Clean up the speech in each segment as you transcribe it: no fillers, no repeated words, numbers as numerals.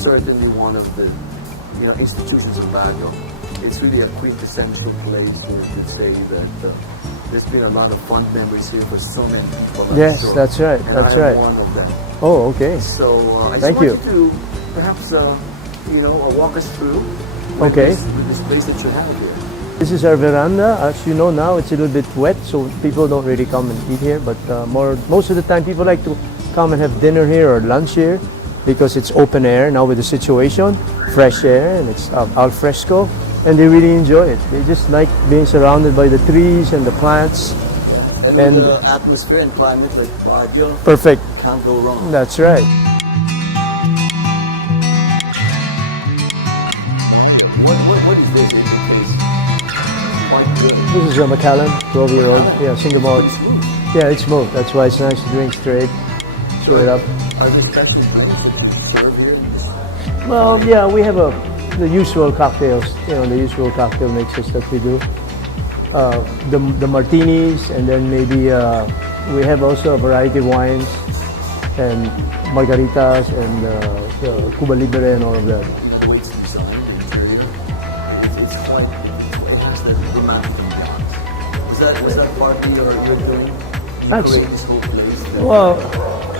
certainly one of the institutions of Baguio. It's really a quintessential place where you could say that there's been a lot of fond memories here for so many people. Yes, sure. that's right. And that's I'm right. one of them. Oh, okay. So I just Thank want you. you to perhaps walk us through with this place that you have here. This is our veranda. As you know now, it's a little bit wet, so people don't really come and eat here. But most of the time, people like to come and have dinner here or lunch here because it's open air now with the situation, fresh air, and it's al fresco, and they really enjoy it. They just like being surrounded by the trees and the plants. And with the atmosphere and climate like Baguio, perfect. Can't go wrong. That's right. What is this in the case? This is a Macallan, Roby Road. Yeah, single malt. Yeah, it's smooth. That's why it's nice to drink straight up. Are there special drinks that you serve here? Well, yeah, we have the usual cocktails, the usual cocktail mixes that we do. The martinis, and then maybe we have also a variety of wines and margaritas and the Cuba Libre and all of that. The way it's designed, the interior, it's quite, it has that romantic ambiance. Was that partly your doing? You create this whole place? Well,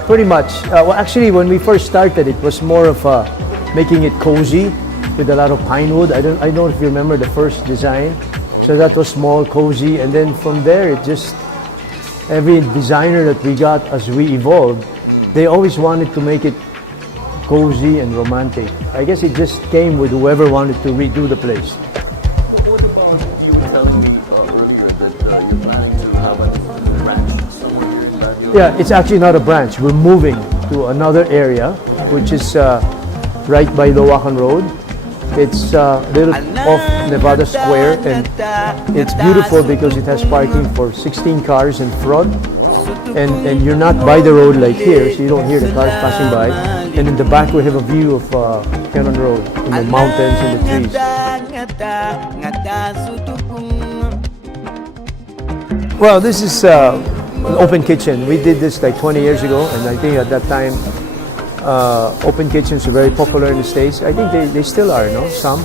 pretty much. Actually, when we first started, it was more of making it cozy with a lot of pine wood. I don't know if you remember the first design. So that was small, cozy, and then from there, it just, every designer that we got as we evolved, they always wanted to make it cozy and romantic. I guess it just came with whoever wanted to redo the place. What about you were telling me earlier that you're planning to have a branch somewhere here in Baguio? Yeah, it's actually not a branch. We're moving to another area, which is right by Loacan Road. It's a little off Nevada Square, and it's beautiful because it has parking for 16 cars in front, and you're not by the road like here, so you don't hear the cars passing by. And in the back we have a view of Cannon Road, and the mountains and the trees. Well, this is an open kitchen. We did this like 20 years ago, and I think at that time open kitchens are very popular in the States. I think they still are, no? Some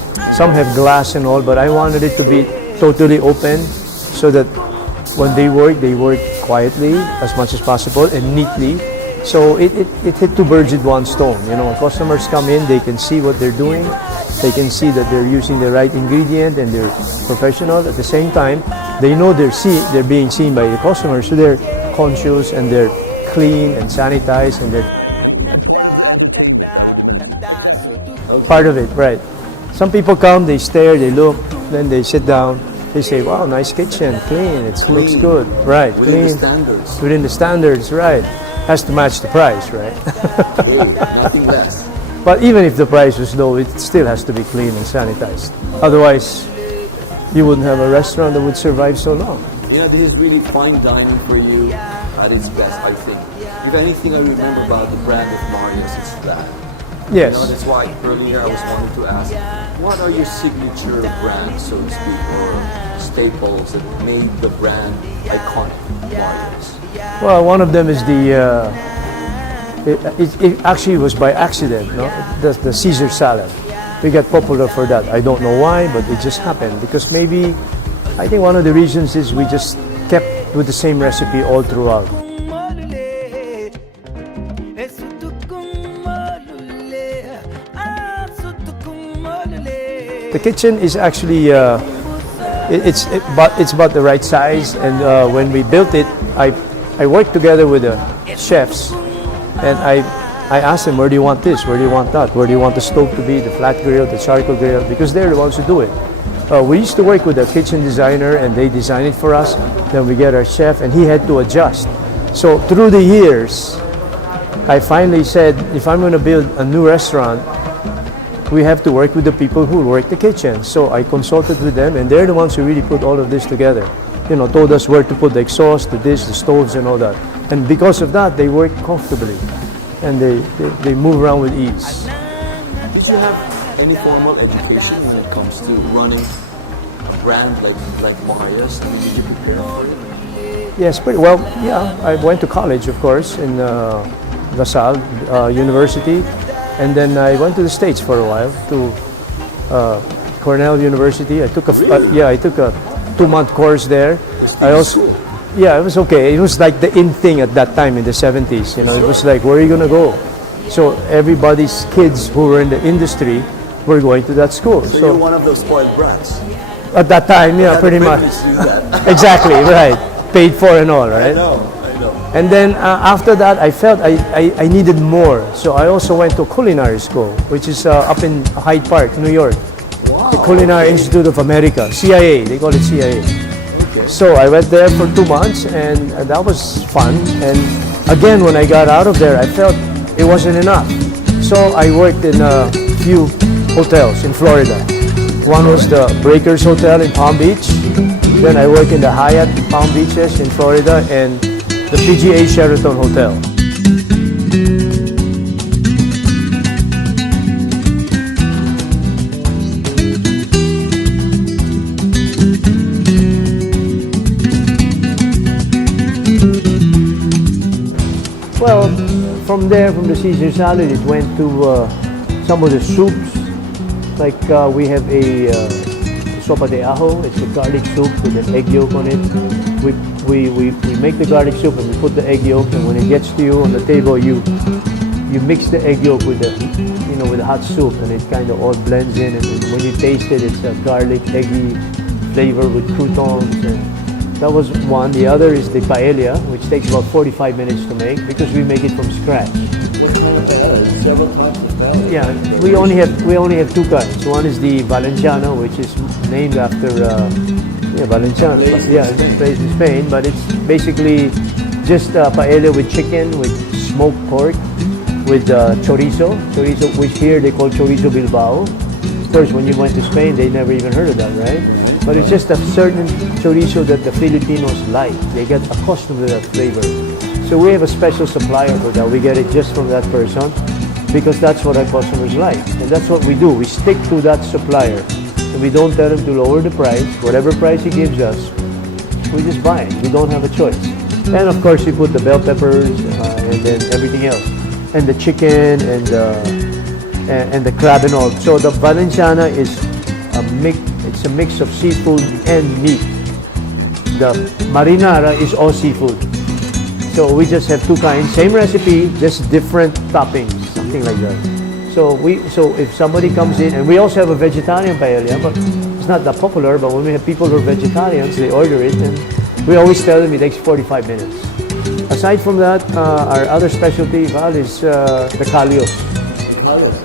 have glass and all, but I wanted it to be totally open so that when they work quietly as much as possible and neatly. So it hit two birds with one stone. Customers come in, they can see what they're doing, they can see that they're using the right ingredient and they're professional. At the same time, they know they're being seen by the customers, so they're conscious and they're clean and sanitized and they're part of it, right. Some people come, they stare, they look, then they sit down, they say, wow, nice kitchen, clean, it looks good, right, Within clean. the standards. Within the standards, right. Has to match the price, right. Hey, nothing less. But even if the price was low, it still has to be clean and sanitized. Otherwise, you wouldn't have a restaurant that would survive so long. This is really fine dining for you at its best, I think. If anything I remember about the brand of Mario's, it's that. Yes. That's why earlier I was wanting to ask, what are your signature brands, so to speak, or staples that made the brand iconic, Mario's? Well, one of them is it actually was by accident, no? The Caesar salad. We got popular for that. I don't know why, but it just happened. Because maybe, I think one of the reasons is we just kept with the same recipe all throughout. The kitchen is actually, it's about the right size, and when we built it, I worked together with the chefs, and I asked them, where do you want this, where do you want that, where do you want the stove to be, the flat grill, the charcoal grill, because they're the ones who do it. We used to work with a kitchen designer, and they designed it for us, then we get our chef, and he had to adjust. So through the years, I finally said, if I'm going to build a new restaurant, we have to work with the people who work the kitchen. So I consulted with them, and they're the ones who really put all of this together. Told us where to put the exhaust, the stoves, and all that. And because of that, they work comfortably, and they move around with ease. Did you have any formal education when it comes to running a brand like Mario's? I mean, did you prepare for it? Yes, pretty well. Yeah, I went to college, of course, in La Salle University. And then I went to the States for a while to Cornell University. I took a 2-month course there. I also, it was okay. It was like the in thing at that time in the 70s. It was like, where are you gonna go? So everybody's kids who were in the industry were going to that school. So you're one of those spoiled brats. At that time, yeah, pretty much. Exactly, right. Paid for and all, right? I know. And then after that, I felt I needed more. So I also went to culinary school, which is up in Hyde Park, New York. Wow. The Culinary Institute of America, CIA, they call it CIA. Okay. So I went there for 2 months, and that was fun. And again, when I got out of there, I felt it wasn't enough. So I worked in a few hotels in Florida. One was the Breakers Hotel in Palm Beach. Then I worked in the Hyatt Palm Beaches in Florida and the PGA Sheraton Hotel. Well, from there, from the Caesar salad, it went to some of the soups. Like we have a sopa de ajo. It's a garlic soup with an egg yolk on it. We make the garlic soup and we put the egg yolk, and when it gets to you on the table, you mix the egg yolk with the with the hot soup, and it kind of all blends in. And when you taste it, it's a garlic eggy flavor with croutons. And that was one. The other is the paella, which takes about 45 minutes to make because we make it from scratch. What kind of paella? Several types of paella? Yeah, we only have two kinds. One is the Valenciana, which is named after Valenciana. It's based in Spain, but it's basically just paella with chicken, with smoked pork, with chorizo, which here they call chorizo Bilbao. Of course, when you went to Spain, they never even heard of that, right? But it's just a certain chorizo that the Filipinos like. They get accustomed to that flavor. So we have a special supplier for that. We get it just from that person because that's what our customers like. And that's what we do. We stick to that supplier. And we don't tell him to lower the price. Whatever price he gives us, we just buy it. We don't have a choice. And of course, we put the bell peppers and then everything else. And the chicken and the crab and all. So the Valenciana is a mix of seafood and meat. The marinara is all seafood. So we just have two kinds, same recipe, just different toppings, something like that. So if somebody comes in, and we also have a vegetarian paella, but it's not that popular, but when we have people who are vegetarians, they order it, and we always tell them it takes 45 minutes. Aside from that, our other specialty, Val, is the callos.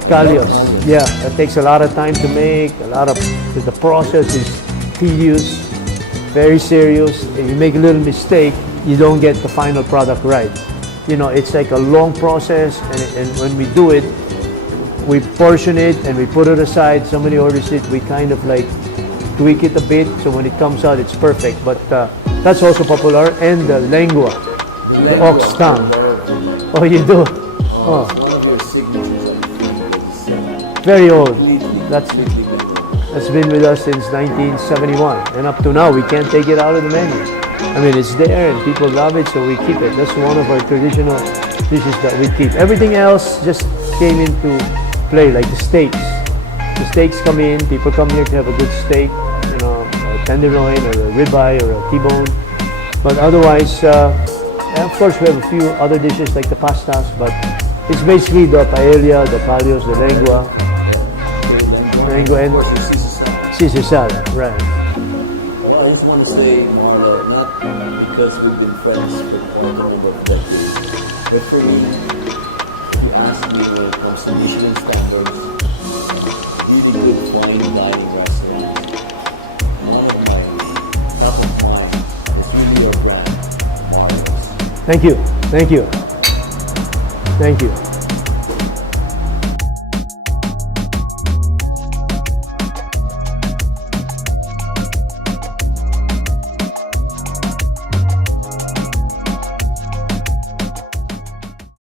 Callos, yeah, that takes a lot of time to make, the process is tedious, very serious. If you make a little mistake, you don't get the final product right. It's like a long process, and when we do it, we portion it and we put it aside. Somebody orders it, we kind of like tweak it a bit, so when it comes out, it's perfect. But that's also popular. And the lengua, the ox tongue. Oh, you do? Oh. It's one of your signatures. Very old. That's been with us since 1971, and up to now, we can't take it out of the menu. I mean, it's there and people love it, so we keep it. That's one of our traditional dishes that we keep. Everything else just came into play, like the steaks. The steaks come in, people come here to have a good steak, a tenderloin or a ribeye or a T-bone. But otherwise, of course, we have a few other dishes like the pastas, but it's basically the paella, the callos, the lengua, and of course the Caesar salad, right. Well, I just want to say, Marlo, not because we've been friends for quite a number of decades, but for me, if you ask me when it comes to Michelin standards, really good fine dining restaurants, one of my top of mind is really your brand, Marlo's. Thank you.